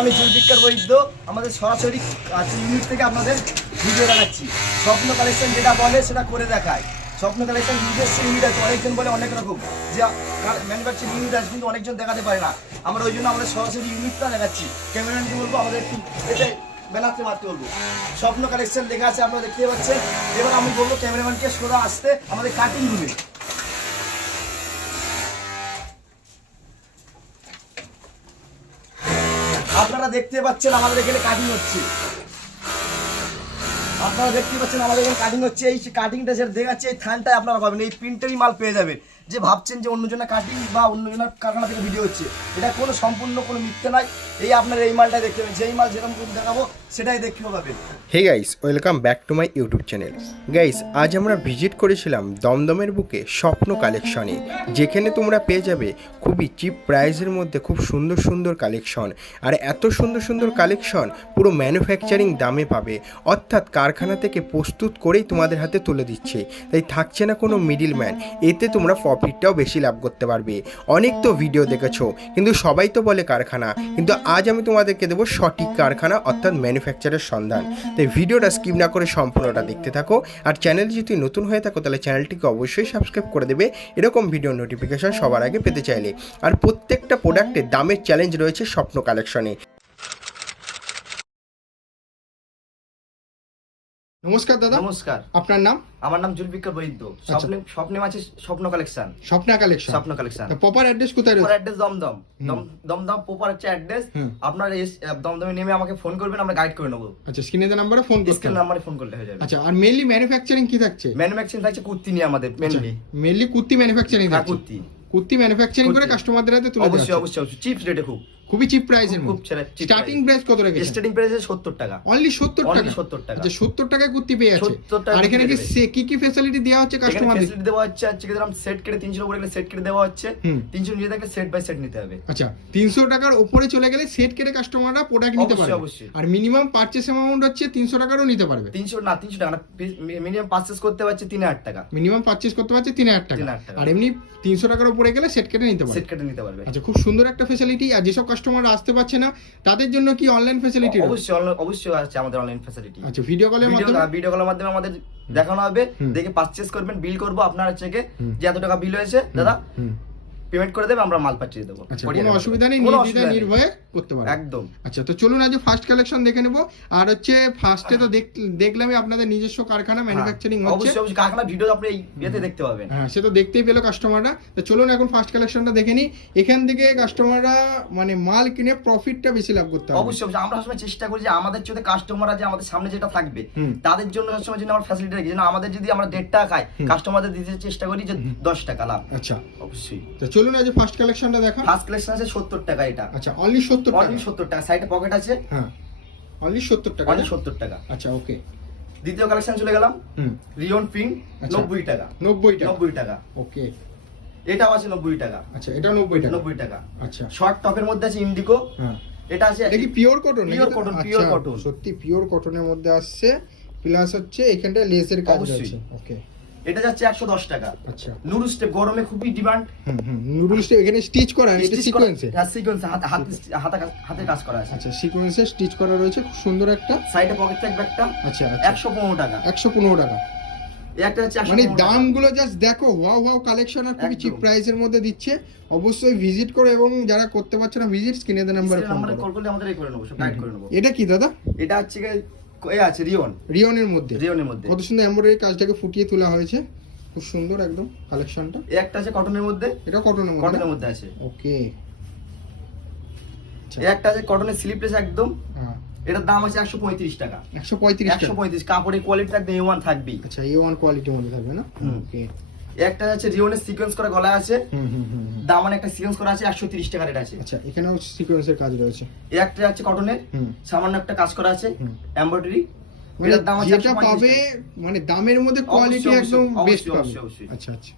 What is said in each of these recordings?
আমি জুলবিকার বৈদ্য আমাদের সরাসরি ইউনিট থেকে আপনাদের ভিডিও দেখাচ্ছি। স্বপ্ন কালেকশন যেটা বলে সেটা করে দেখায়। স্বপ্ন কালেকশন নিজস্ব ইউনিট আছে, অনেকজন বলে অনেক রকম। যে ম্যানুফ্যাকচারিং ইউনিট আছে কিন্তু অনেকজন দেখাতে পারে না। আমরা ওই জন্য আমাদের সরাসরি ইউনিটটা দেখাচ্ছি। ক্যামেরাম্যানকে বলব, আমাদের একটু এটা বেলাতে মারতে বলব। স্বপ্ন কালেকশন লেখা আছে, আপনারা দেখতে পাচ্ছেন। এবার আমি বলব ক্যামেরাম্যানকে সোজা আসতে আমাদের কাটিং রুমে দেখতে পাচ্ছেন আমাদের এখানে কাটিং হচ্ছে। আপনারা দেখতে পাচ্ছেন আমাদের এখানে কাটিং হচ্ছে। এই কাটিংটা যেটা দেখাচ্ছে, এই থানটাই আপনারা পাবেন। এই প্রিন্টেরই মাল পেয়ে যাবেন। যে ভাবছেন যে অন্যজনের কাটিং বা অন্যজনের কারখানা থেকে ভিডিও হচ্ছে, এটা কোনো সম্পূর্ণ কোনো মিথ্যে নাই এই আপনার এই মালটাই দেখতে পাবেন। যেই মাল যেরকম করে দেখাবো, সেটাই দেখতে পাবেন। Hey guys welcome back to my YouTube channel guys আজ আমরা ভিজিট করেছিলাম দমদমের বুকে স্বপ্ন কালেকশনে যেখানে তোমরা পেয়ে যাবে খুবই চিপ প্রাইসের মধ্যে খুব সুন্দর সুন্দর কালেকশন আর এত সুন্দর সুন্দর কালেকশন পুরো ম্যানুফ্যাকচারিং দামে পাবে। অর্থাৎ কারখানা থেকে প্রস্তুত করেই তোমাদের হাতে তুলে দিচ্ছে। তাই থাকছে না কোনো মিডিল ম্যান এতে তোমরা প্রফিটটাও বেশি লাভ করতে পারবে। অনেক তো ভিডিও দেখেছ, কিন্তু সবাই তো বলে কারখানা। কিন্তু আজ আমি তোমাদেরকে দেবো সঠিক কারখানা, অর্থাৎ ম্যানুফ্যাকচারের সন্ধান। তাই ভিডিওটা স্কিপ না করে সম্পূর্ণটা দেখতে থাকো। আর চ্যানেল যদি নতুন হয়ে থাকো, তাহলে চ্যানেলটিকে অবশ্যই সাবস্ক্রাইব করে দেবে। এরকম ভিডিও নোটিফিকেশন সবার আগে পেতে চাইলে। আর প্রত্যেকটা প্রোডাক্টের দামের চ্যালেঞ্জ রয়েছে স্বপ্ন কালেকশনে নমস্কার দাদা। নমস্কার। আপনার নাম? আমার নাম জুলবিকার বৈদ্য। স্বপ্নে স্বপ্নে আছে স্বপ্ন কালেকশন। স্বপ্ন কালেকশন। স্বপ্ন কালেকশন। প্রপার অ্যাড্রেস কোথায় রয়েছে? অ্যাড্রেস দমদম। দমদম পোপার হচ্ছে অ্যাড্রেস আপনার দমদমে নেমে আমাকে ফোন করবেন আমরা গাইড করে নেব। আচ্ছা স্ক্রিনে দেওয়া নাম্বারে ফোন করতে স্ক্রিন। নাম্বারে ফোন করলে হয়ে যাবে। আচ্ছা আর মেনলি ম্যানুফ্যাকচারিং কি থাকছে? ম্যানুফ্যাকচারিং থাকছে কুর্তি নিয়ে আমাদের মেনলি মেইনলি কুর্তি ম্যানুফ্যাকচারিং থাকছে। কুর্তি। কুর্তি ম্যানুফ্যাকচারিং করে কাস্টমারদের হাতে তুলে অবশ্যই অবশ্যই চিপস রেটে খুব। খুবই চিপ প্রাইসের মধ্যে। স্টার্টিং প্রাইস কত স্টার্টিং প্রাইস সত্তর টাকা। অনলি 70 টাকা। Only 70 টাকা। আচ্ছা 70 টাকায় কুর্তি পেয়ে যাচ্ছে। আর এখানে কি কি কি ফ্যাসিলিটি দেওয়া হচ্ছে কাস্টমারদের ফেসিলিটি দেওয়া হচ্ছে আজকে যেরকম সেট কেটে তিনশো উপরে গেলে সেট কেটে দেওয়া হচ্ছে। হুম। তিনশো নিয়ে থাকলে সেট বাই সেট নিতে হবে। আচ্ছা 300 টাকার উপরে চলে গেলে সেট কেটে কাস্টমাররা প্রোডাক্ট নিতে অবশ্যই, পারবে। আর মিনিমাম পারচেস অ্যামাউন্ট হচ্ছে 300 টাকারও নিতে পারবে। তিনশো না তিনশো টাকা না মিনিমাম পারচেস করতে পারছে তিন হাজার টাকা। মিনিমাম পারচেস করতে পারছে তিন হাজার টাকা। 3000 টাকা। আর এমনি তিনশো টাকার উপরে গেলে সেট কেটে নিতে পারবে। সেট কেটে নিতে পারবে। আচ্ছা খুব সুন্দর একটা ফেসিলিটি আর যেসব কাস্টমার আসতে পারছে না তাদের জন্য কি অনলাইন ফ্যাসিলিটি অবশ্যই অবশ্যই আছে আমাদের অনলাইন ফ্যাসিলিটি আচ্ছা ভিডিও কলের মাধ্যমে? ভিডিও কলের মাধ্যমে আমাদের দেখানো হবে দেখে পারচেজ করবেন বিল করব আপনার চেকে। যে এত টাকা বিল হয়েছে দাদা। পেমেন্ট করে দেবে আমরা মাল পাঠিয়ে দেবো। আচ্ছা কোনো অসুবিধা নেই দেবো। নির্দ্বিধায় নির্ভয়ে করতে পারবে। একদম। আচ্ছা তো চলুন আজ ফার্স্ট কালেকশন দেখে নেব। আর হচ্ছে ফার্স্টে তো দেখলামই আপনাদের নিজস্ব কারখানা ম্যানুফ্যাকচারিং হচ্ছে। অবশ্যই অবশ্যই কারখানা ভিডিও আপনি এই ইয়েতে দেখতে পাবেন। হ্যাঁ সে তো দেখতেই পেল কাস্টমাররা তো চলুন এখন ফার্স্ট কালেকশনটা দেখে নিই। এখান থেকে কাস্টমাররা মানে মাল কিনে প্রফিটটা বেশি লাভ করতে হবে। অবশ্যই আমরা সবসময় চেষ্টা করি যে আমাদের যদি কাস্টমাররা যে আমাদের সামনে যেটা থাকবে তাদের জন্য সবসময় জন্য আমরা ফ্যাসিলিটি রাখি। যেন আমাদের যদি আমরা দেড় টাকা খাই কাস্টমারদের দিতে চেষ্টা করি যে দশ টাকা লাভ। আচ্ছা। অবশ্যই। তো চলুন আজ ফার্স্ট কালেকশনটা দেখা ফার্স্ট কালেকশন আছে সত্তর টাকা এটা। আচ্ছা অনলি সত্তর টাকা। অনলি সত্তর টাকা। সাইডে পকেট আছে। হ্যাঁ অনলি সত্তর টাকা অনলি না? সত্তর টাকা। আচ্ছা ওকে দ্বিতীয় কালেকশন চলে গেলাম। হুম। রিয়ন পিঙ্ক আচ্ছা। নব্বই টাকা। নব্বই টাকা। নব্বই টাকা। ওকে এটাও আছে নব্বই টাকা। আচ্ছা এটা নব্বই টাকা। নব্বই টাকা। আচ্ছা। শর্ট টপের মধ্যে আছে ইন্ডিগো হ্যাঁ। এটা আছে এটা কি pure cotton Pure cotton pure cotton সত্যি পিওর কটনের মধ্যে আসছে। প্লাস হচ্ছে এখানটা লেসের কাজ। রয়েছে। ওকে এটা যাচ্ছে একশো দশ টাকা। আচ্ছা। নুরু স্টেপ গরমে খুবই ডিমান্ড। হুম নুডলসটা এখানে স্টিচ করা এটা সিকোয়েন্সে সিকোয়েন্সে হাতে হাতে হাতে কাজ করা আছে। আচ্ছা সিকোয়েন্সে স্টিচ করা রয়েছে খুব সুন্দর একটা। সাইডে পকেট থাকবে একটা আচ্ছা একশো পনেরো টাকা। একশো পনেরো টাকা। মানে দামগুলো জাস্ট দেখো ওয়াও ওয়াও কালেকশন আর খুবই চিপ প্রাইসের মধ্যে দিচ্ছে। অবশ্যই ভিজিট করো এবং যারা করতে পারছে না ভিজিট স্ক্রিনে নাম্বারে ফোন কল করলে আমাদের করে নেব সব গাইড করে নেব। এটা কি দাদা? এটা হচ্ছে এ আছে রিয়ন রিয়নের মধ্যে। রিয়নের মধ্যে। কত সুন্দর এমব্রয়ডারি কাজটাকে ফুটিয়ে তোলা হয়েছে। খুব সুন্দর একদম কালেকশনটা এই একটা আছে কটনের মধ্যে? এটা কটনের মধ্যে। কটনের মধ্যে আছে। ওকে। এই একটা আছে কটনের স্লিপলেস একদম। হ্যাঁ। এটার দাম আছে একশো পঁয়ত্রিশ টাকা। একশো পঁয়ত্রিশ একশো পঁয়ত্রিশ। কাপড়ের কোয়ালিটি একদম এ ওয়ান থাকবেই। আচ্ছা এ ওয়ান কোয়ালিটির মধ্যে থাকবে না? ওকে। একটা আছে রিয়নের সিকোয়েন্স করা গলা আছে। হুম হুম হুম হুম। দাম একটা সিকোয়েন্স করা আছে একশো তিরিশ টাকা রেট আছে। আচ্ছা এখানেও সিকোয়েন্সের কাজ রয়েছে। একটা আছে কটনের সামান্য একটা কাজ করা আছে। এমব্রয়ডারি মানে দাম আছে যেটা পাবে মানে দামের মধ্যে কোয়ালিটি একদম বেস্ট পাবে। আচ্ছা আচ্ছা।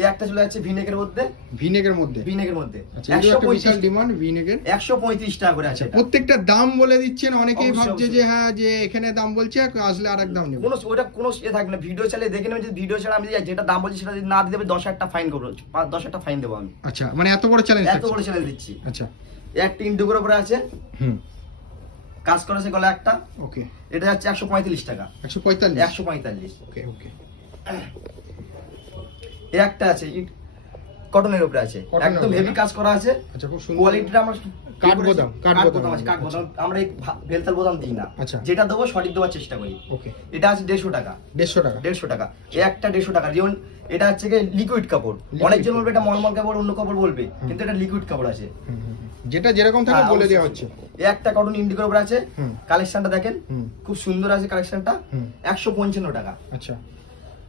এই একটা চলে যাচ্ছে ভিনেকের মধ্যে। ভিনেগের মধ্যে? ভিনেকের মধ্যে। আচ্ছা একশো একটা বিশাল পঁয়ত্রিশ ডিমান্ড ভিনেগের? একশো পঁয়ত্রিশ টাকা করে আছে আচ্ছা প্রত্যেকটা দাম বলে দিচ্ছেন অনেকেই ভাবছে যে হ্যাঁ যে এখানে দাম বলছে আসলে আরেক দাম নেবে। কোনো ওটা কোনো ইয়ে থাকবে না। ভিডিও চালিয়ে দেখে নেবে যদি ভিডিও ছাড়া আমি যেটা দাম বলছি সেটা যদি না দেবে দশ হাজার টাকা ফাইন করব। দশ হাজার টাকা ফাইন দেবো আমি। আচ্ছা মানে এত বড় চ্যালেঞ্জ এত বড় চ্যালেঞ্জ দিচ্ছি। আচ্ছা। এই একটা ইন্ডিগোর উপরে আছে। হুম। কাজ করা আছে গলা একটা। ওকে। এটা যাচ্ছে একশো পঁয়তাল্লিশ টাকা। একশো পঁয়তাল্লিশ? একশো পঁয়তাল্লিশ। ওকে ওকে। একটা আছে কটনের উপরে আছে। একদম হেভি কাজ করা আছে। আচ্ছা খুব সুন্দর। কোয়ালিটিটা আমরা কাঠ বোতাম, কাঠ বোতাম আছে কাঠ আচ্ছা। আমরা এই ভেলতাল বোতাম দিই না। আচ্ছা। যেটা দেবো সঠিক দেওয়ার চেষ্টা করি। ওকে। এটা আছে দেড়শো টাকা। দেড়শো টাকা? দেড়শো টাকা। এই একটা দেড়শো টাকা। যেমন এটা হচ্ছে লিকুইড কাপড়। অনেকজন বলবে এটা মলমল কাপড় অন্য কাপড় বলবে কিন্তু এটা লিকুইড কাপড় আছে। যেটা যেরকম থাকে হ্যাঁ, বলে দেওয়া হচ্ছে। একটা কটন ইন্ডিগোর উপরে আছে। কালেকশনটা দেখেন। খুব সুন্দর আছে কালেকশনটা একশো পঞ্চান্ন টাকা। আচ্ছা।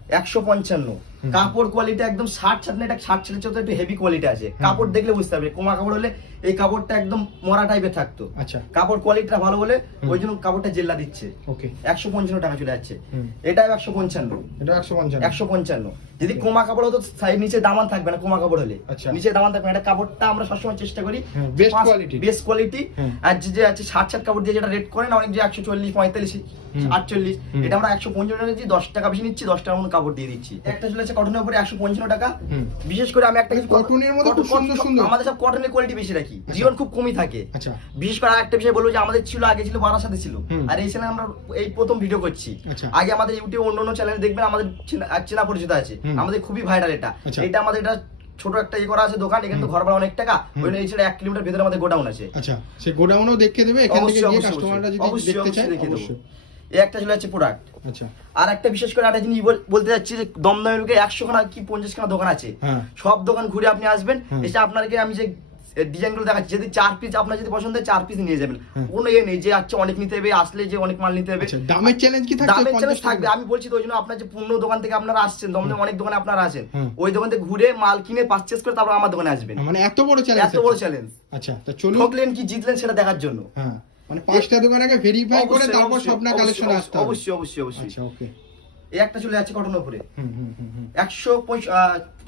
একশো পঞ্চান্ন। কাপড় কোয়ালিটি একদম ষাট ছাট না এটা ষাট ছাটের চেয়ে একটু হেভি কোয়ালিটি আছে। কাপড় দেখলে বুঝতে পারবে কোমা কাপড় হলে এই কাপড়টা একদম মরা টাইপের থাকতো। আচ্ছা। কাপড় কোয়ালিটিটা ভালো বলে ওই জন্য কাপড়টা জেল্লা দিচ্ছে। ওকে। একশো পঞ্চান্ন টাকা চলে যাচ্ছে। এটা একশো পঞ্চান্ন। এটা একশো পঞ্চান্ন। একশো পঞ্চান্ন। যদি কোমা কাপড় হতো সাইড নিচে দামান থাকবে না কোমা কাপড় হলে। আচ্ছা। নিচে দামান থাকবে এটা কাপড়টা আমরা সবসময় চেষ্টা করি। best quality। বেস্ট কোয়ালিটি আর যে আছে ষাট ষাট কাপড় দিয়ে যেটা রেট করে না অনেক যে একশো চল্লিশ পঁয়তাল্লিশ। আটচল্লিশ এটা আমরা একশো পঞ্চান্ন দশ টাকা বেশি নিচ্ছি দশ টাকা মতো কাপড় দিয়ে দিচ্ছি। একটা চলে আছে কটনের উপরে একশো পঞ্চান্ন টাকা। বিশেষ করে আমি একটা কিছু কটনের মধ্যে খুব সুন্দর সুন্দর। আমাদের সব কটনের কোয়ালিটি বেশি রাখি। জীবন খুব কমই থাকে। আচ্ছা। বিশেষ করে আরেকটা বিষয় বলব যে আমাদের ছিল আগে ছিল বারাসাতে ছিল। আর এই চ্যানেলে আমরা এই প্রথম ভিডিও করছি। আচ্ছা। আগে আমাদের ইউটিউব অন্য অন্য চ্যানেল দেখবেন আমাদের চেনা- পরিচিত আছে। আমাদের খুবই ভাইরাল এটা। আচ্ছা। এটা আমাদের এটা ছোট একটা ইয়ে করা আছে দোকান এখানে তো ঘর ভাড়া অনেক টাকা। ওই জন্য এই ছেড়ে এক কিলোমিটার ভেতরে আমাদের গোডাউন আছে। আচ্ছা। সে গোডাউনও দেখে দেবে এখান থেকে কাস্টমাররা যদি দেখতে চায়। অবশ্যই। এই একটা চলে যাচ্ছে প্রোডাক্ট আচ্ছা। আর একটা বিশেষ করে একটা জিনিস বলতে যাচ্ছি যে দমদমের বুকে একশো খানা কি পঞ্চাশ খানা দোকান আছে? হ্যাঁ। সব দোকান ঘুরে আপনি আসবেন। এসে আপনাকে আমি যে ডিজাইনগুলো দেখাচ্ছি যদি চার পিস আপনার যদি পছন্দ হয় চার পিস নিয়ে যাবেন। কোনো ইয়ে নেই যে আচ্ছা অনেক নিতে হবে আসলে যে অনেক মাল নিতে হবে। আচ্ছা দামের চ্যালেঞ্জ কি থাকছে? দামের চ্যালেঞ্জ থাকবে। আমি বলছি তো ওই জন্য আপনার যে পূর্ণ দোকান থেকে আপনারা আসছেন দমদম অনেক দোকানে আপনারা আছেন ওই দোকান থেকে ঘুরে মাল কিনে পারচেস করে তারপর আমার দোকানে আসবেন। মানে এত বড় চ্যালেঞ্জ এত বড় চ্যালেঞ্জ আচ্ছা তা চলুন। ঠকলেন কি জিতলেন সেটা দেখার জন্য। হ্যাঁ। মানে পাঁচটা দোকান আগে ভেরিফাই করে তারপর স্বপ্না কালেকশন আসতে অবশ্যই অবশ্যই অবশ্যই। আচ্ছা ওকে এই একটা চলে যাচ্ছে কটন উপরে। একশো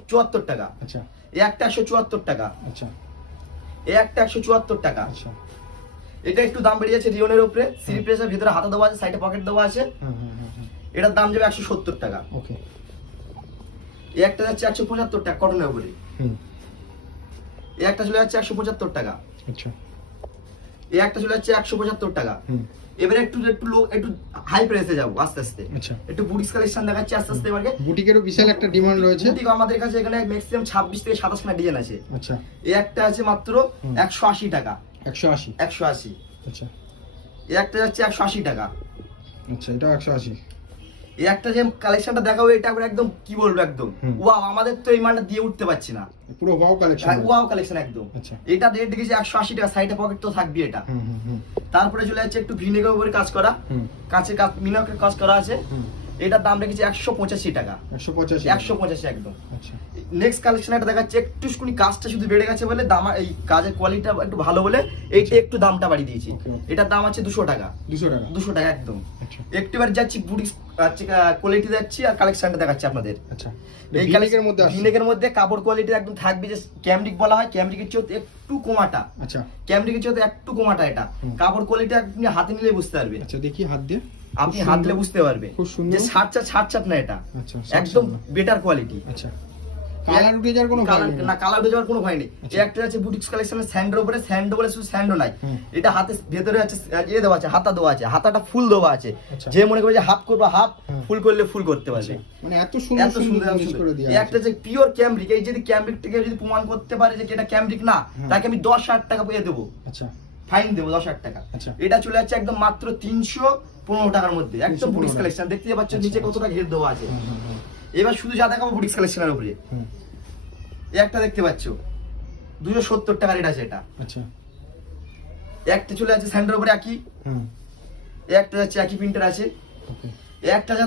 চুয়াত্তর টাকা। আচ্ছা। এই একটা একশো চুয়াত্তর টাকা। আচ্ছা। এই একটা একশো চুয়াত্তর টাকা। আচ্ছা। এটা একটু দাম বেড়ে যাচ্ছে রিওনের উপরে। থ্রি প্রেসের ভিতরে হাতা দেওয়া আছে সাইডে পকেট দেওয়া আছে। এটার দাম যাবে একশো সত্তর টাকা। ওকে এই একটা যাচ্ছে একশো পঁচাত্তর টাকা কটনের উপরে। এই একটা চলে যাচ্ছে একশো পঁচাত্তর টাকা। আচ্ছা। এই একটা চলে যাচ্ছে একশো পঁচাত্তর টাকা। এবারে একটু একটু লো একটু হাই প্রাইসে যাব আস্তে আস্তে। আচ্ছা। একটু বুটিক্স কালেকশন দেখাচ্ছি আস্তে আস্তে এবারে বুটিকেরও বিশাল একটা ডিমান্ড রয়েছে। বুটিক আমাদের কাছে এখানে ম্যাক্সিমাম ছাব্বিশ থেকে সাতাশ খানা ডিজাইন আছে। আচ্ছা। এই একটা আছে মাত্র হুম। একশো আশি টাকা। একশো আশি। একশো আশি। আচ্ছা। এই একটা যাচ্ছে একশো আশি টাকা। আচ্ছা এটা একশো আশি। এই একটা যে কালেকশনটা দেখাবো এটা একদম কি বলব একদম? ওয়াও আমাদের তো এই মালটা দিয়ে উঠতে পারছি না। পুরো ওয়াও কালেকশন ওয়াও কালেকশন একদম। আচ্ছা। এটা রেট দেখেছি একশো আশি টাকা সাইডে পকেট তো থাকবে এটা। তারপরে চলে যাচ্ছে একটু ভিনেগার উপরে কাজ করা। কাছে কাঁচের কাজ মিনাকের কাজ করা আছে। এটার দাম রেখেছি একশো পঁচাশি টাকা। একশো পঁচাশি। একশো পঁচাশি একদম। আচ্টা নেক্সট কালেকশন একটা দেখাচ্ছে একটু শুনি কাজটা শুধু বেড়ে গেছে বলে দাম এই কাজের কোয়ালিটিটা একটু ভালো বলে এইটা একটু দামটা বাড়িয়ে দিয়েছি. এটার দাম আছে দুশো টাকা। দুশো টাকা? দুশো টাকা একদম। আচ্ছা। একটু এবার যাচ্ছি বুটিক্স কোয়ালিটি যাচ্ছি আর কালেকশনটা দেখাচ্ছি আপনাদের। আচ্ছা। এই ভিনেকের মধ্যে ভিনেকের মধ্যে কাপড় কোয়ালিটি একদম থাকবে যে ক্যামরিক বলা হয় ক্যামরিকের চেয়ে একটু কোমাটা। আচ্ছা। ক্যামরিকের চেয়ে একটু কোমাটা এটা। কাপড় কোয়ালিটি আপনি হাতে নিলে বুঝতে পারবে আচ্ছা দেখি হাত দিয়ে। আপনি খুব হাত দিলে বুঝতে পারবে। যে ছাট ছাট না এটা। আচ্ছা একদম বেটার কোয়ালিটি আচ্ছা। কালার উঠে যাওয়ার কোনো ভয় নেই। না কালার উঠে যাওয়ার কোনো ভয় নেই। আচ্ছা। এই একটা আছে বুটিক্স কালেকশনের স্যান্ডের উপরে স্যান্ডো বলে শুধু স্যান্ডো নাই। এটা হাতে ভেতরে আছে ইয়ে দেওয়া আছে হাতা দেওয়া আছে হাতাটা ফুল দেওয়া আছে। আচ্ছা। যে মনে করে যে হাফ করব হাফ ফুল করলে ফুল করতে পারবে। মানে এত সুন্দর এত সুন্দর। করে দিয়ে একটা যে পিওর ক্যামব্রিক এই যদি ক্যামব্রিক থেকে যদি প্রমাণ করতে পারে যে এটা ক্যামব্রিক না তাকে আমি দশ হাজার টাকা পেয়ে দেবো। আচ্ছা। ফাইন দেবো দশ হাজার টাকা। আচ্ছা। এটা চলে যাচ্ছে একদম মাত্র তিনশো পনেরো টাকার মধ্যে। একদম 315 বুটিক্স কালেকশন দেখতে পাচ্ছ আচ্ছা, নিচে আচ্ছা। কতটা ঘের দেওয়া আছে। এবার শুধু যা দেখাবো বুটিক্স কালেকশনের উপরে। একটা দেখতে পাচ্ছ? দুশো সত্তর টাকা রেট আছে এটা। আচ্ছা। একটা চলে আছে স্যান্ডের উপরে একই। হুম। একটা যাচ্ছে একই প্রিন্টার আছে।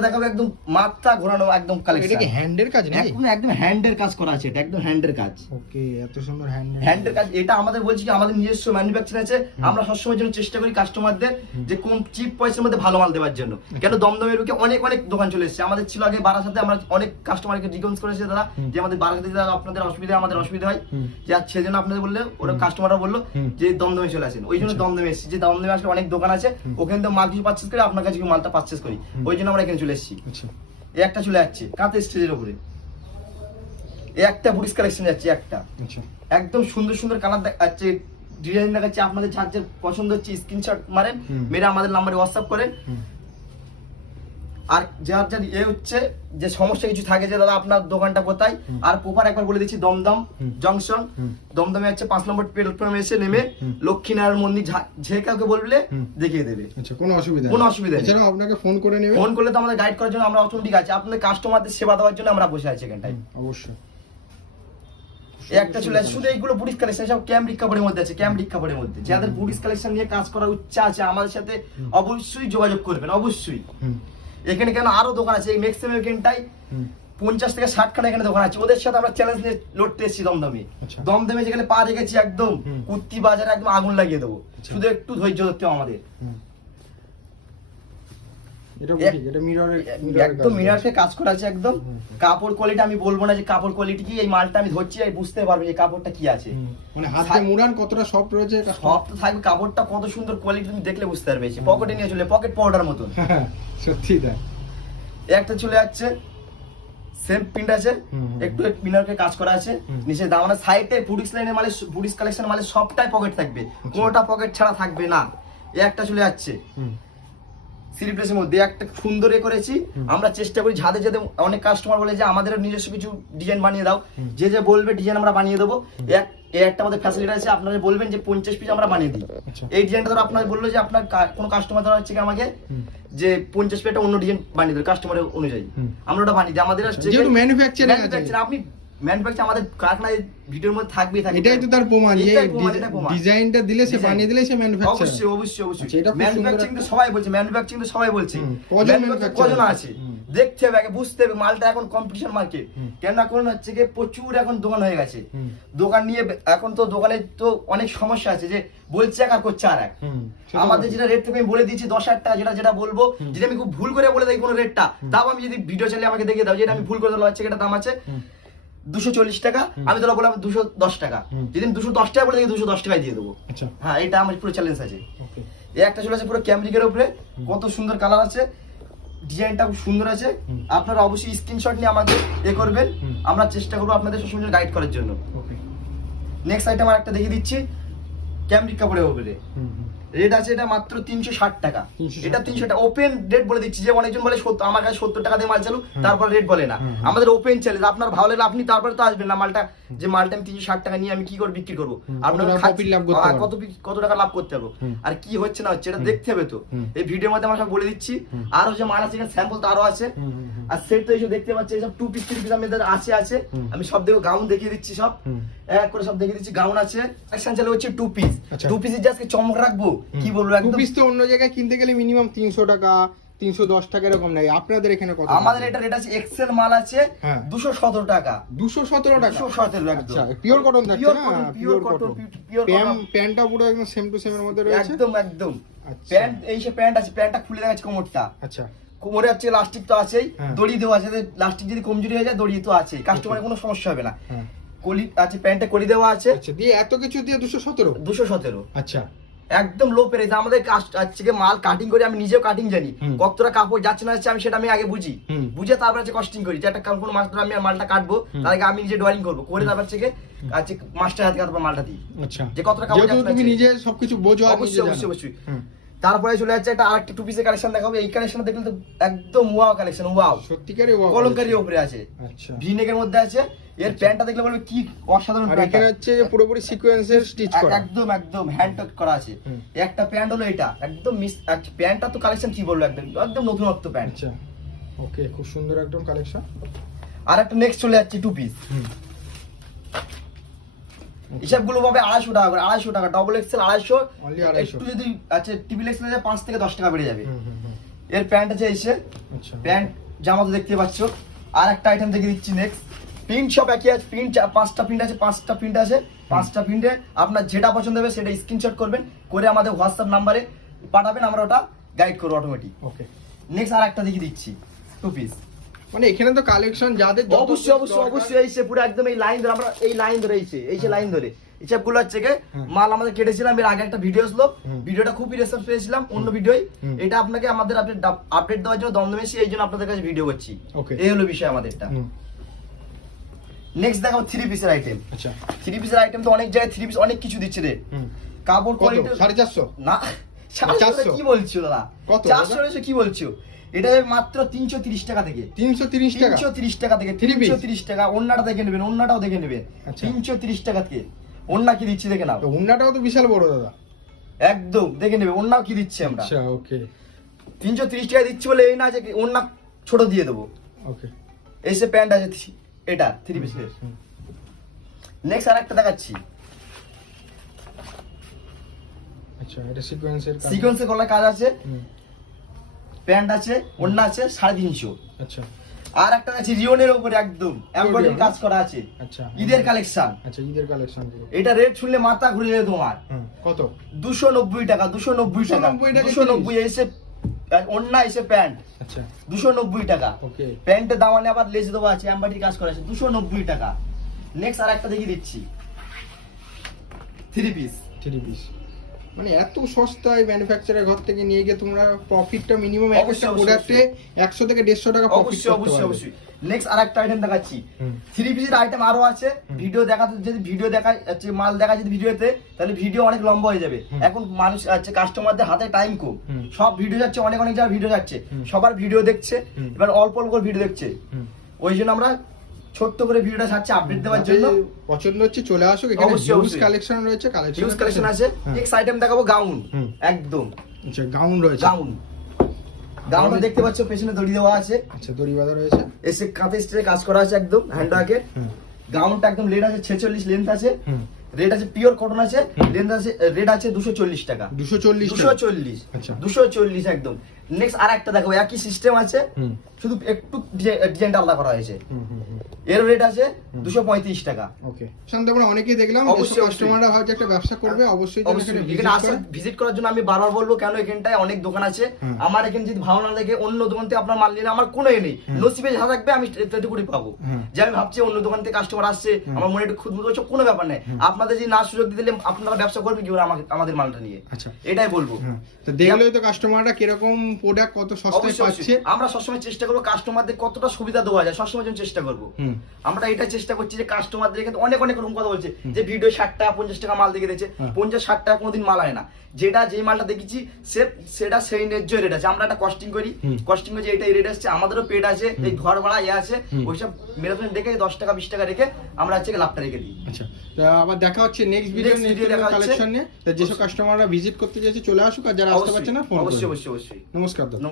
দেখাবো একদম মাথা ঘোরানো একদম এটা কি হ্যান্ডের কাজ নাকি? একদম একদম হ্যান্ডের কাজ করা আছে এটা একদম হ্যান্ডের কাজ। ওকে এত সুন্দর হ্যান্ড হ্যান্ডের কাজ এটা আমাদের বলছি কি আমাদের নিজস্ব ম্যানুফ্যাকচার আছে। আমরা সবসময় জন্য চেষ্টা করি কাস্টমারদের যে কম চিপ পয়সার মধ্যে ভালো মাল দেওয়ার জন্য। কেন দমদমের বুকে অনেক অনেক দোকান চলে এসেছে। আমাদের ছিল আগে বারাসাতে আমরা অনেক কাস্টমারকে রিকমেন্ড করেছে দাদা যে আমাদের বারাসাতে দাদা আপনাদের অসুবিধা আমাদের অসুবিধা হয়। যে আর সেজন্য আপনাদের বললে ওরা কাস্টমাররা বলল যে দমদমে চলে আসেন। ওই জন্য আচ্ছা। দমদমে এসেছি। যে দমদমে আসলে অনেক দোকান আছে ওখানে তো মাল কিছু পারচেস করে আপনার কাছে মালটা পারচেস করি? ওই জন্য আমরা এখানে চলে এসেছি। আচ্ছা। এই একটা চলে যাচ্ছে কাঁথে স্টেজের উপরে। এই একটা বুড়িস কালেকশন যাচ্ছে একটা। আচ্ছা। একদম সুন্দর সুন্দর কালার যাচ্ছে ডিজাইন দেখাচ্ছে আপনাদের যার যার পছন্দ হচ্ছে স্ক্রিনশট মারেন। মেয়েরা আমাদের নাম্বারে হোয়াটসঅ্যাপ করেন। আর যার যার এ হচ্ছে যে সমস্যা কিছু থাকে যে দাদা আপনার দোকানটা কোথায়? আর প্রপার একবার বলে দিচ্ছি দমদম জংশন। দমদমে হচ্ছে পাঁচ নম্বর প্ল্যাটফর্মে এসে নেমে। লক্ষ্মীনারায়ণ মন্দির যে কাউকে বললে দেখিয়ে দেবে। আচ্ছা কোনো অসুবিধা কোনো অসুবিধা নেই। আপনাকে ফোন করে নেবে। ফোন করলে তো আমাদের গাইড করার জন্য আমরা অটোমেটিক আছি। আপনাদের কাস্টমারদের সেবা দেওয়ার জন্য আমরা বসে আছি এখানটায়। অবশ্যই। একটা চলে আসে। শুধু এইগুলো বুড়িস কালেকশন সব ক্যামরিক কাপড়ের মধ্যে আছে ক্যামরিক কাপড়ের মধ্যে। যাদের বুড়িস কালেকশন নিয়ে কাজ করার ইচ্ছা আছে আমাদের সাথে অবশ্যই যোগাযোগ করবেন অবশ্যই। এখানে কেন আরও দোকান আছে? এই ম্যাক্সিমাম এখানটাই পঞ্চাশ থেকে ষাট খানা এখানে দোকান আছে। ওদের সাথে আমরা চ্যালেঞ্জ নিয়ে লড়তে এসেছি দমদমে। আচ্ছা। দমদমে যেখানে পা রেখেছি একদম কুর্তি কুত্তি বাজারে একদম আগুন লাগিয়ে দেবো। আচ্ছা। শুধু একটু ধৈর্য ধরতে হবে আমাদের। এটা এক- এটা মিররের একদম মিনারকে কাজ করা আছে একদম। কাপড় কোয়ালিটি আমি বলব না যে কাপড় কোয়ালিটি কি এই মালটা আমি ধরছি আমি বুঝতে পারব যে কাপড়টা কি আছে। মানে হাতে মুড়ান কতটা সফট রয়েছে থাকবে কাপড়টা কত সুন্দর কোয়ালিটি তুমি দেখলে বুঝতে পারবে। পকেটে নিয়ে চলে পকেট পাউডার মতন। সত্যি তাই। একটা চলে যাচ্ছে সেম প্রিন্ট আছে। একটু মিনারকে কাজ করা আছে। নিচে সাইডে বুডিস কালেকশন সবটাই পকেট থাকবে। আচ্ছা। কোনোটা পকেট ছাড়া থাকবে না। একটা চলে যাচ্ছে। স্লিপলেসের মধ্যে একটা সুন্দর এ করেছি। আমরা চেষ্টা করি যাদের যাদের অনেক কাস্টমার বলে যে আমাদের নিজস্ব কিছু ডিজাইন বানিয়ে দাও। যে যে বলবে ডিজাইন আমরা বানিয়ে দেবো। এক এই একটা আমাদের ফ্যাসিলিটি আছে আপনারা বলবেন যে পঞ্চাশ পিস আমরা বানিয়ে দিই। আচ্ছা। এই ডিজাইনটা ধরো আপনার বলল যে আপনার কোনো কাস্টমার ধরো হচ্ছে আমাকে যে পঞ্চাশ পিসটা অন্য ডিজাইন বানিয়ে দেবে কাস্টমারের অনুযায়ী। আমরা ওটা বানিয়ে দিই। আমাদের আপনি ম্যানুফ্যাকচার আমাদের কারখানায় ভিডিওর মধ্যে থাকবেই থাকবে এটাই তো তার প্রমাণ যে। ডিজাইনটা দিলে সে। বানিয়ে দিলে সে ম্যানুফ্যাকচার অবশ্যই অবশ্যই অবশ্যই। আচ্ছা, ম্যানুফ্যাকচারিং তো সবাই বলছে ম্যানুফ্যাকচারিং তো সবাই বলছে। কজন আছে? আছে দেখতে হবে আগে বুঝতে হবে মালটা এখন কম্পিটিশন মার্কেট হুম। কেন হচ্ছে কি প্রচুর এখন দোকান হয়ে গেছে। দোকান নিয়ে এখন তো দোকানে তো অনেক সমস্যা আছে যে বলছে এক আর করছে আর এক। আমাদের যেটা রেট আমি বলে দিচ্ছি দশ হাজার টাকা যেটা যেটা বলব যেটা আমি খুব ভুল করে বলে দিই কোনো রেটটা তাও আমি যদি ভিডিও চালিয়ে আমাকে দেখে দাও যেটা আমি ভুল করে দিলাম হচ্ছে এটা দাম আছে। দুশো চল্লিশ টাকা আমি তোলা বললাম দুশো দশ টাকা। হুম। যদি দুশো দশ টাকা বলে দুশো দশ টাকায় দিয়ে দেবো। আচ্ছা। হ্যাছে এটা আমার পুরো চ্যালেঞ্জ আছে। এই একটা চলে আছে পুরো ক্যামরিকের উপরে কত সুন্দর কালার আছে। ডিজাইনটা খুব সুন্দর আছে। আপনারা অবশ্যই স্ক্রিনশট নিয়ে আমাদের এ করবেন। আমরা চেষ্টা করব আপনাদের সবসময় গাইড করার জন্য। নেক্সট আইটেম আর একটা দেখিয়ে দিচ্ছি। ক্যামরিক কাপড়ের উপরে রেট আছে এটা মাত্র তিনশো ষাট টাকা। এটা তিনশো টাকা ওপেন রেট বলে দিচ্ছি যে অনেকজন বলে সত্তর আমার কাছে সত্তর টাকা দিয়ে মাল চালু তারপর রেট বলে না। আমাদের ওপেন চ্যালেঞ্জ আপনার ভালো লাগলে আপনি তারপরে তো আসবেন না মালটা। যে মালটা আমি তিনশো ষাট টাকা নিয়ে আমি কি করে বিক্রি করব? আপনার কত। কত টাকা লাভ করতে হুম। আর কি হচ্ছে না হচ্ছে এটা দেখতে হবে তো। এই ভিডিওর মধ্যে আমরা সব বলে দিচ্ছি। আরও যে মাল আছে স্যাম্পল তো আরও আছে। আর সেট তো এইসব দেখতে পাচ্ছি এইসব টু পিস থ্রি পিস আমাদের আছে আছে। আমি সব দেখো গাউন দেখিয়ে দিচ্ছি সব। এক করে সব দেখিয়ে দিচ্ছি গাউন আছে। সেকশন চালু হচ্ছে টু পিস। টু পিসের যে আজকে চমক রাখব কি বলব টু পিস তো অন্য জায়গায় কিনতে গেলে মিনিমাম তিনশো টাকা তিনশো দশ টাকা এরকম লাগে আপনাদের এখানে কত আমাদের এটা রেট আছে এক্সেল মাল আছে হ্যাঁ। দুশো সতেরো টাকা। দুশো সতেরো টাকা? দুশো সতেরো আচ্ছা পিওর কটন থাকছে না? Pure cotton. প্যান্টটা পুরো একদম সেম টু সেম এর মধ্যে রয়েছে? একদম একদম। আচ্ছা। প্যান্ট এই সে প্যান্ট আছে প্যান্টটা খুলে দেখাচ্ছে কোমরটা। আচ্ছা। কোমরে আছে লাস্টিক তো আছেই হ্যাঁ। দড়ি দেওয়া আছে লাস্টিক যদি কমজোরি হয়ে যায় দড়ি তো আছে কাস্টমারের কোনো সমস্যা হবে না। হ্যাঁ। কলি আছে প্যান্টে কলি দেওয়া আছে। আচ্ছা দিয়ে এত কিছু দিয়ে দুশো সতেরো? দুশো সতেরো। আচ্ছা। একদম লো প্রাইস আমাদের আজকে মাল কাটিং করে আমি নিজেও কাটিং জানি। কতটা কাপড় যাচ্ছে না যাচ্ছে আমি সেটা আমি আগে বুঝি। বুঝে তারপর হচ্ছে কস্টিং করি। যে একটা কোনো মাস ধরে আমি মালটা কাটবো তাকে তার আগে আমি নিজে ড্রয়িং করব। করে তারপর থেকে আজকে মাস্টার হাতে কাটবো মালটা দিই আচ্ছা। যে কতটা কাপড় যাচ্ছে তুমি নিজে সবকিছু বোঝো অবশ্যই অবশ্যই অবশ্যই। তারপরে চলে যাচ্ছে একটা আরেকটা টু পিসের কালেকশন দেখাবো। এই কালেকশন দেখলে তো একদম ওয়াও কালেকশন ওয়াও সত্যিকারই wow কলমকারি উপরে আছে। আচ্ছা। ভিনেকের মধ্যে আছে। এর প্যান্টটা দেখলে বলবে কি অসাধারণ প্যান্ট এখানে হচ্ছে যে পুরোপুরি সিকোয়েন্সের স্টিচ করা। একদম একদম হ্যান্ড টাচ করা আছে। একটা প্যান্ট হলো এটা। একদম মিস প্যান্টটা তো কালেকশন কি বলব একদম একদম নতুনত্ব প্যান্ট আচ্ছা। ওকে খুব সুন্দর একদম কালেকশন আর একটা নেক্সট চলে যাচ্ছে টু পিস হুম হিসাবগুলো পাবে আড়াইশো টাকা করে আড়াইশো টাকা ডবল এক্সেল আড়াইশো। একটু যদি আচ্ছা টিভিল এক্সেল পাঁচ থেকে দশ টাকা বেড়ে যাবে। এর প্যান্ট আছে এসে আচ্ছা। প্যান্ট জামা তো দেখতে পাচ্ছ। আর একটা আইটেম দেখে দিচ্ছি নেক্সট প্রিন্ট সব একই আছে প্রিন্ট পাঁচটা প্রিন্ট আছে পাঁচটা প্রিন্ট আছে। পাঁচটা প্রিন্টে আপনার যেটা পছন্দ হবে সেটা স্ক্রিনশট করবেন করে আমাদের হোয়াটসঅ্যাপ নাম্বারে পাঠাবেন আমরা ওটা গাইড করব অটোমেটিক ওকে নেক্সট আর একটা দেখিয়ে দিচ্ছি টু পিস মানে এখানে তো কালেকশন যাদের অবশ্যই অবশ্যই অবশ্যই এই পুরো একদম এই লাইন ধরে আমরা এই লাইন ধরে এইছে এই যে লাইন ধরে। এইসবগুলো হচ্ছে মাল আমাদের কেটেছিলাম এর আগে একটা ভিডিও হুম। ভিডিওটা খুবই রেসপন্স পেয়েছিলাম অন্য ভিডিওই এটা আপনাকে আমাদের আপডেট আপডেট দেওয়ার জন্য দমদমে এসে এই জন্য আপনাদের কাছে ভিডিও করছি। এই হলো বিষয় আমাদেরটা। নেক্সট দেখাবো থ্রি পিসের আইটেম আচ্ছা। থ্রি পিসের আইটেম তো অনেক জায়গায় থ্রি পিস অনেক কিছু দিচ্ছে রে। কাপড় কোয়ালিটি সাড়ে চারশো? না? কি বলছো দাদা? চারশো রয়েছে কি বলছো? এটা মাত্র তিনশো তিরিশ টাকা থেকে। তিনশো তিরিশ টাকা? তিনশো তিরিশ টাকা থেকে? তিনশো তিরিশ টাকা। অন্যটা দেখে নেবেন অন্যটাও দেখে নেবেন। আচ্ছা। তিনশো তিরিশ টাকা থেকে। অন্য কি দিচ্ছি দেখে নাও। তো তো বিশাল বড় দাদা। একদম দেখে নেবে অন্য কি দিচ্ছি আমরা? আচ্ছা ওকে তিনশো তিরিশ টাকা দিচ্ছি বলে এই না যে অন্য ছোট দিয়ে দেবো। ওকে এসে প্যান্ট আছে এটা থ্রি পিসের নেক্সট আর একটা দেখাচ্ছি। আচ্ছা এটা সিকোয়েন্সের সিকোয়েন্সের গলায় কাজ আছে। প্যান্ট আছে অন্য আছে সাড়ে তিনশো। আচ্ছা। আর একটা আছে রিওনের উপরে একদম। এমব্রয়ডারি কাজ করা আছে। আচ্ছা ঈদের কালেকশন আচ্ছা ঈদের কালেকশন এটা রেট শুনলে মাথা ঘুরে যাবে তোমার। কত? দুশো নব্বই টাকা দুশো নব্বই টাকা। 290 দুশো নব্বই এসে অন্য এসে প্যান্ট আচ্ছা। দুশো নব্বই টাকা। ওকে। প্যান্টের দাম আবার লেস দেওয়া আছে এমব্রয়ডারি কাজ করা আছে দুশো নব্বই টাকা। নেক্সট আর একটা দেখিয়ে দিচ্ছি। থ্রি পিস থ্রি পিস মানে এত সস্তায় ম্যানুফ্যাকচারের ঘর থেকে নিয়ে গিয়ে তোমরা প্রফিটটা মিনিমাম একটা প্রোডাক্টে একশো থেকে দেড়শো টাকা প্রফিট অবশ্যই অবশ্যই নেক্সট আর একটা আইটেম দেখাচ্ছি। থ্রি পিসের আইটেম আরও আছে। ভিডিও দেখাতে যদি ভিডিও দেখায় হচ্ছে মাল দেখা যদি ভিডিওতে তাহলে ভিডিও অনেক লম্বা হয়ে যাবে। এখন মানুষ আছে কাস্টমারদের হাতে টাইম কম। সব ভিডিও যাচ্ছে অনেক অনেক জায়গায় ভিডিও যাচ্ছে। সবার ভিডিও দেখছে এবার অল্প অল্প করে ভিডিও দেখছে। ওই জন্য আমরা ছোট্ট করে ভিডিওটা ছাড়ছি আপডেট দেওয়ার জন্য। পছন্দ হচ্ছে চলে আসুক এখানে হিউজ কালেকশন রয়েছে কালেকশন হিউজ কালেকশন আছে। নেক্সট আইটেম দেখাবো গাউন। একদম। আচ্ছা গাউন রয়েছে। গাউন গাউনটা দেখতে পাচ্ছ পেছনে দড়ি দেওয়া আছে। আচ্ছা দড়ি বাঁধা রয়েছে। এসে কাঁথে স্ট্রে কাজ করা আছে একদম হ্যান্ড ওয়ার্কের গাউনটা একদম রেট আছে ছেচল্লিশ লেন্থ আছে। রেট আছে পিওর কটন আছে। লেন্থ আছে রেট আছে দুশো চল্লিশ টাকা। দুশো চল্লিশ দুশো চল্লিশ। আচ্ছা। দুশো চল্লিশ একদম। নেক্সট আর একটা দেখো একই সিস্টেম আছে শুধু একটু ডিজাইনটা আলাদা করা হয়েছে। এর রেট আছে দুশো পঁয়ত্রিশ টাকা। ওকে। শান্ত আমরা অনেকেই দেখলাম অবশ্যই। কাস্টমাররা ভাবছে একটা ব্যবসা করবে অবশ্যই। এখানে। ভিজিট করার জন্য আমি বারবার বলব কেন এখানটায় অনেক দোকান আছে। আমার এখানে যদি ভালো না লাগে অন্য দোকান থেকে আপনার মাল নিলে আমার কোনো এ নেই। নসিবে যা থাকবে আমি পাবো। যে আমি ভাবছি অন্য দোকান থেকে কাস্টমার আসছে আমার মনে একটু খুদ হচ্ছে কোনো ব্যাপার নেই। আপনাদের যদি না সুযোগ দিলে আপনারা ব্যবসা করবেন কি করে আমাদের মালটা নিয়ে? আচ্ছা। এটাই বলব। তো দেখলেই তো কাস্টমাররা কীরকম প্রোডাক্ট কত সস্তায় পাচ্ছে? আমরা সবসময় চেষ্টা করব কাস্টমারদের কতটা সুবিধা দেওয়া যায় সবসময় জন্য চেষ্টা করব। আমরা এটা চেষ্টা করছি যে কাস্টমারদের এখানে অনেক অনেক রকম কথা বলছে। যে ভিডিও ষাট টাকা পঞ্চাশ টাকা মাল দেখে দিয়েছে। হ্যাঁ। পঞ্চাশ ষাট টাকা কোনোদিন মাল হয় না। যেটা যেই মালটা দেখেছি সে সেটা সেই ন্যায্য রেট আছে। আমরা একটা কস্টিং করি। কস্টিং যে এটাই রেট আসছে। আমাদেরও পেট আছে এই ঘর ভাড়া ইয়ে আছে। ওইসব মেরাথন দেখে দশ টাকা বিশ টাকা রেখে আমরা হচ্ছে লাভটা রেখে দিই। আচ্ছা। আবার দেখা হচ্ছে নেক্সট ভিডিও নেক্সট হচ্ছে। কালেকশন নিয়ে যেসব কাস্টমাররা ভিজিট করতে চাইছে চলে আসুক আর যারা আসতে পারছে না ফোন অবশ্যই অবশ্যই অবশ্যই। নমস্কার দাদা